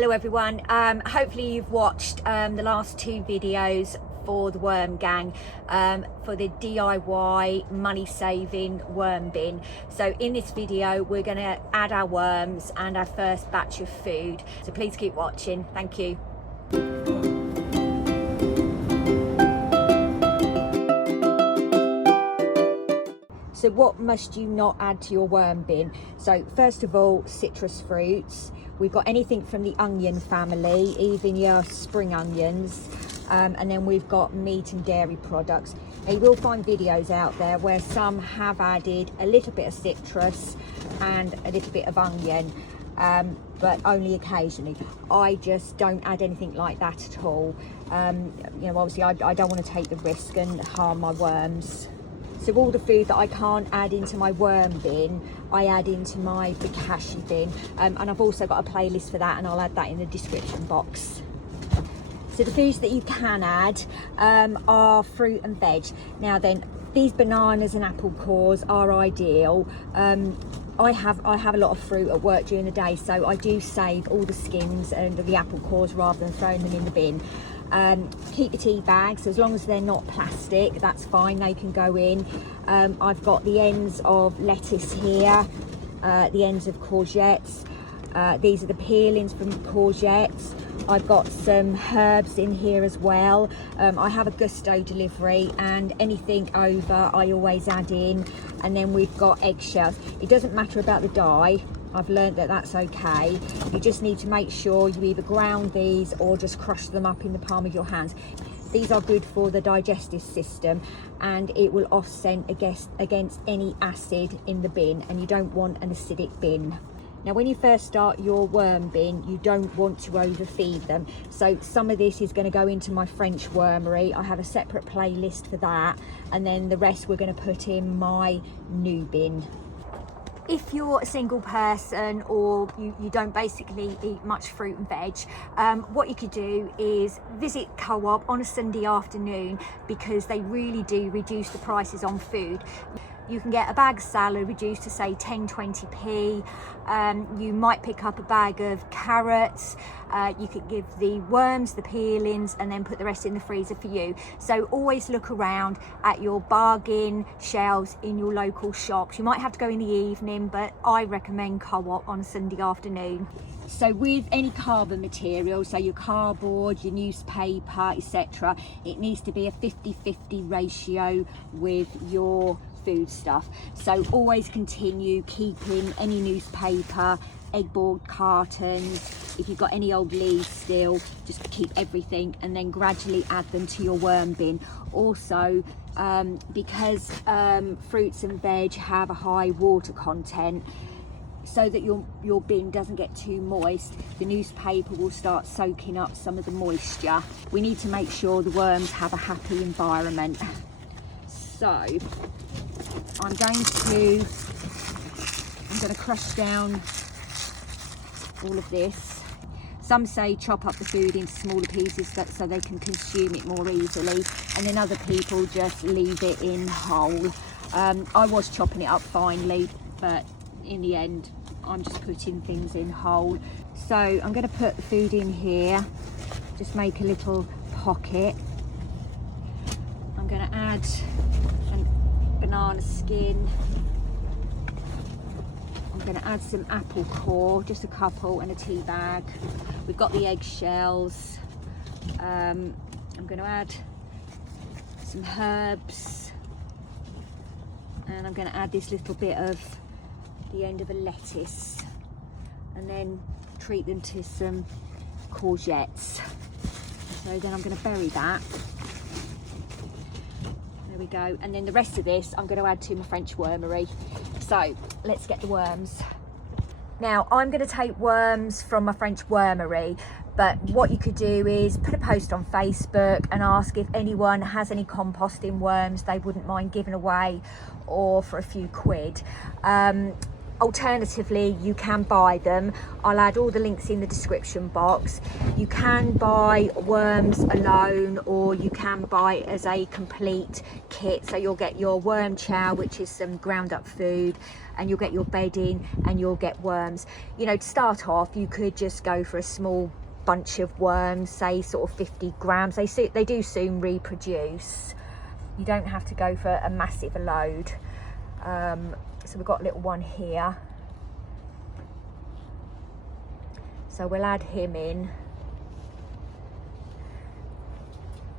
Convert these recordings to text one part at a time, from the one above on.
Hello everyone, hopefully you've watched the last two videos for the Worm Gang for the DIY money saving worm bin. So in this video we're going to add our worms and our first batch of food, so please keep watching. Thank you. So what must you not add to your worm bin? So first of all, citrus fruits. We've got anything from the onion family, even your spring onions. And then we've got meat and dairy products. Now you will find videos out there where some have added a little bit of citrus and a little bit of onion, but only occasionally. I just don't add anything like that at all. You know, obviously I don't want to take the risk and harm my worms. So all the food that I can't add into my worm bin, I add into my bokashi bin. And I've also got a playlist for that, and I'll add that in the description box. So the foods that you can add are fruit and veg. Now then, these bananas and apple cores are ideal. I have a lot of fruit at work during the day, so I do save all the skins and the apple cores rather than throwing them in the bin. Keep your tea bags, as long as they're not plastic, that's fine, they can go in. I've got the ends of lettuce here, the ends of courgettes. These are the peelings from courgettes. I've got some herbs in here as well. I have a gusto delivery, and anything over I always add in. And then we've got eggshells. It doesn't matter about the dye, I've learned that that's okay. You just need to make sure you either ground these or just crush them up in the palm of your hands. These are good for the digestive system, and it will offset against any acid in the bin, and you don't want an acidic bin. Now when you first start your worm bin, you don't want to overfeed them. So some of this is going to go into my French wormery. I have a separate playlist for that, and then the rest we're going to put in my new bin. If you're a single person or you don't basically eat much fruit and veg, what you could do is visit Co-op on a Sunday afternoon, because they really do reduce the prices on food. You can get a bag of salad reduced to say 10-20p. You might pick up a bag of carrots. You could give the worms the peelings and then put the rest in the freezer for you. So always look around at your bargain shelves in your local shops. You might have to go in the evening, but I recommend Co-op on a Sunday afternoon. So with any carbon material, so your cardboard, your newspaper, etc., it needs to be a 50-50 ratio with your food stuff. So always continue keeping any newspaper, egg-board cartons, if you've got any old leaves still, just keep everything and then gradually add them to your worm bin. Also, because fruits and veg have a high water content, so that your bin doesn't get too moist, the newspaper will start soaking up some of the moisture. We need to make sure the worms have a happy environment. So I'm going to crush down all of this. Some say chop up the food into smaller pieces so they can consume it more easily, and then other people just leave it in whole. I was chopping it up finely, but in the end I'm just putting things in whole. So I'm going to put the food in here, just make a little pocket. I'm going to add a banana skin. I'm going to add some apple core, just a couple, and a tea bag. We've got the eggshells. I'm going to add some herbs, and I'm going to add this little bit of the end of a lettuce, and then treat them to some courgettes. So then I'm going to bury that. There we go. And then the rest of this I'm going to add to my French wormery. So let's get the worms. Now I'm going to take worms from my French wormery, but what you could do is put a post on Facebook and ask if anyone has any composting worms they wouldn't mind giving away, or for a few quid. Alternatively, you can buy them. I'll add all the links in the description box. You can buy worms alone, or you can buy as a complete kit. So you'll get your worm chow, which is some ground up food, and you'll get your bedding, and you'll get worms. You know, to start off, you could just go for a small bunch of worms, say sort of 50 grams. They do soon reproduce. You don't have to go for a massive load. So we've got a little one here, so we'll add him in.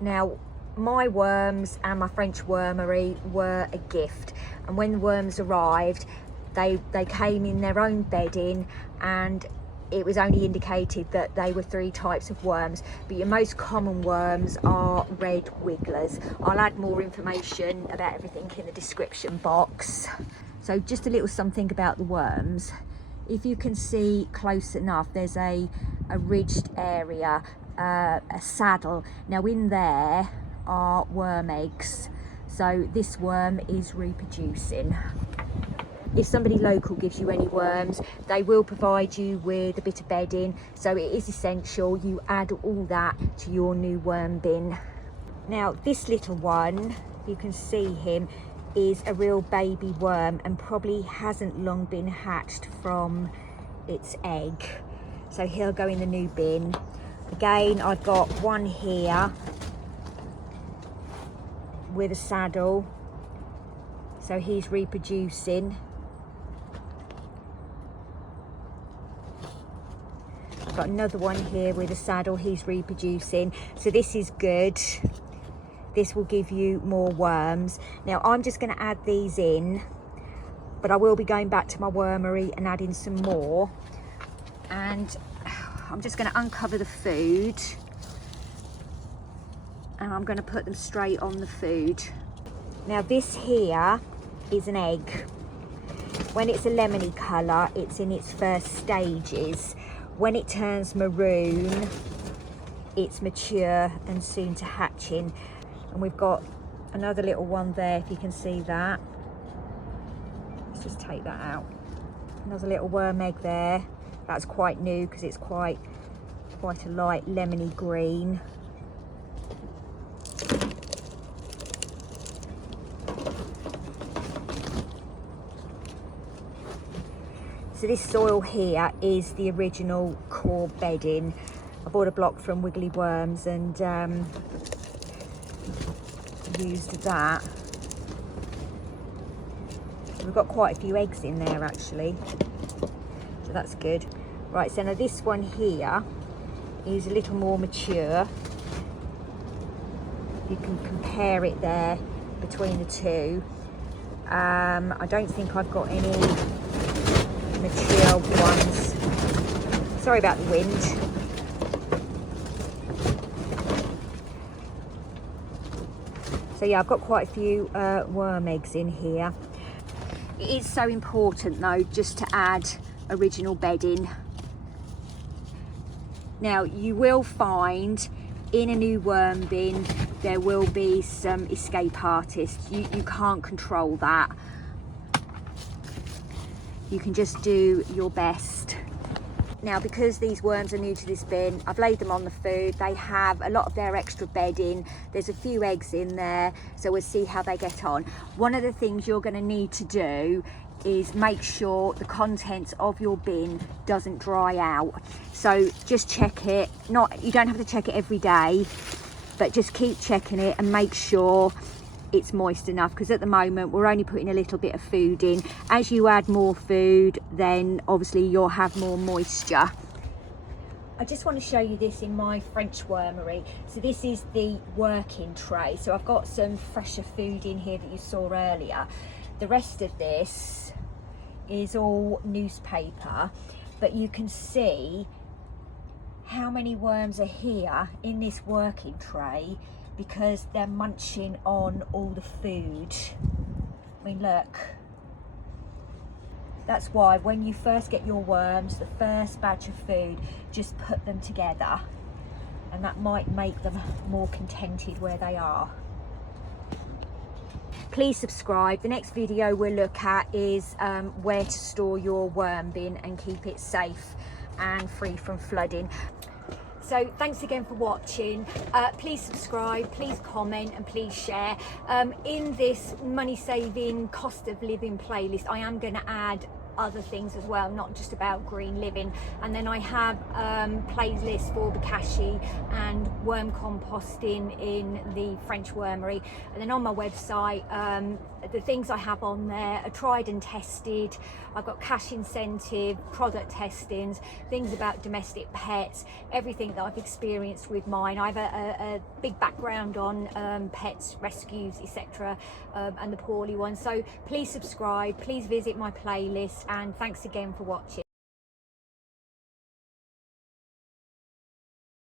Now, my worms and my French wormery were a gift, and when the worms arrived, they came in their own bedding, and it was only indicated that they were 3 types of worms, but your most common worms are red wigglers. I'll add more information about everything in the description box. So just a little something about the worms. If you can see close enough, there's a ridged area, a saddle. Now in there are worm eggs. So this worm is reproducing. If somebody local gives you any worms, they will provide you with a bit of bedding. So it is essential you add all that to your new worm bin. Now this little one, you can see him, is a real baby worm and probably hasn't long been hatched from its egg. So he'll go in the new bin. Again, I've got one here with a saddle. So he's reproducing. I've got another one here with a saddle, he's reproducing. So this is good. This will give you more worms. Now I'm just going to add these in, but I will be going back to my wormery and adding some more. And I'm just going to uncover the food, and I'm going to put them straight on the food. Now this here is an egg. When it's a lemony colour, it's in its first stages. When it turns maroon, it's mature and soon to hatching. And we've got another little one there, if you can see that. Let's just take that out. Another little worm egg there. That's quite new because it's quite a light lemony green. So this soil here is the original core bedding. I bought a block from Wiggly Worms and used that. We've got quite a few eggs in there actually, so that's good. Right, so now this one here is a little more mature. You can compare it there between the two. I don't think I've got any mature ones. Sorry about the wind. So yeah, I've got quite a few worm eggs in here. It is so important though just to add original bedding. Now you will find in a new worm bin there will be some escape artists. You can't control that. You can just do your best. Now, because these worms are new to this bin, I've laid them on the food. They have a lot of their extra bedding. There's a few eggs in there, so we'll see how they get on. One of the things you're going to need to do is make sure the contents of your bin doesn't dry out. So just check it. You don't have to check it every day, but just keep checking it and make sure it's moist enough, because at the moment we're only putting a little bit of food in. As you add more food, then obviously you'll have more moisture. I just want to show you this in my French wormery. So this is the working tray. So I've got some fresher food in here that you saw earlier. The rest of this is all newspaper, but you can see how many worms are here in this working tray because they're munching on all the food. I mean, look. That's why when you first get your worms, the first batch of food, just put them together, and that might make them more contented where they are. please subscribe. The next video we'll look at is where to store your worm bin and keep it safe and free from flooding. So thanks again for watching. Please subscribe, please comment, and please share. In this money saving, cost of living playlist, I am going to add other things as well, not just about green living. And then I have playlists for bokashi and worm composting in the French wormery. And then on my website, the things I have on there are tried and tested. I've got cash incentive, product testings, things about domestic pets, everything that I've experienced with mine. I have a big background on pets, rescues, etc., and the poorly ones. So please subscribe, please visit my playlist, and thanks again for watching.